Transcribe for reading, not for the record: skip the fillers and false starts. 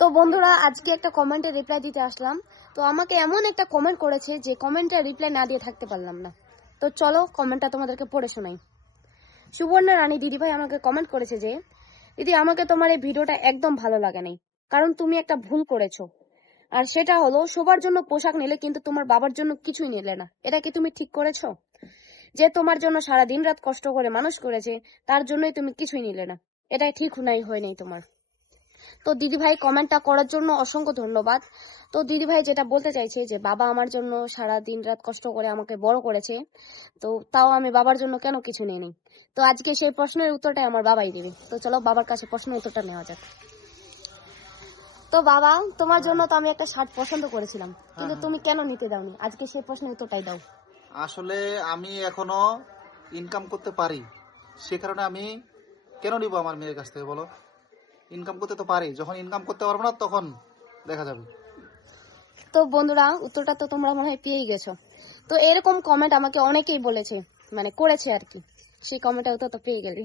তো বন্ধুরা আজকে একটা কমেন্টে রিপ্লাই দিতে আসলাম। তো আমাকে এমন একটা কমেন্ট করেছে যে কমেন্টে রিপ্লাই না দিয়ে থাকতে পারলাম না। তো চলো কমেন্টটা তোমাদেরকে পড়ে শোনাই। সুবর্ণা রানী দিদিভাই আমাকে কমেন্ট করেছে যে, দিদি আমাকে তোমার এই ভিডিওটা একদম ভালো লাগে নাই, কারণ তুমি একটা ভুল করেছো। আর সেটা হলো সবার জন্য পোশাক নিলে কিন্তু তোমার বাবার জন্য কিছুই নিলে না। এটা কি তুমি ঠিক করেছো? যে তোমার জন্য সারা দিন রাত কষ্ট করে মানুষ করেছে, তার জন্যই তুমি কিছুই নিলে না। এটা ঠিক হয় নাই তোমার। তো দিদিভাই কমেন্টটা করার জন্য অসংখ্য ধন্যবাদ। তো দিদিভাই যেটা বলতে চাইছে যে বাবা আমার জন্য সারা দিন রাত কষ্ট করে আমাকে বড় করেছে, তো তাও আমি বাবার জন্য কেন কিছু নিই নি। তো আজকে সেই প্রশ্নের উত্তরটাই আমার বাবাই দিবে। তো চলো বাবার কাছে প্রশ্নের উত্তরটা নেওয়া যাক। তো বাবা, তোমার জন্য তো আমি একটা শার্ট পছন্দ করেছিলাম, কিন্তু তুমি কেন নিতে দাওনি? আজকে সেই প্রশ্নের উত্তরটাই দাও। আসলে আমি এখনো ইনকাম করতে পারি, সে কারণে আমি কেন নিব আমার মেয়ের কাছ থেকে, বলো? ইনকাম করতে তো পারি, যখন ইনকাম করতে পারবো না তখন দেখা যাবে। তো বন্ধুরা উত্তরটা তো তোমরা মনে হয় পেয়েই গেছো। তো এরকম কমেন্ট আমাকে অনেকেই বলেছে, মানে করেছে আর কি। সেই কমেন্টের উত্তর তো পেয়ে গেলি।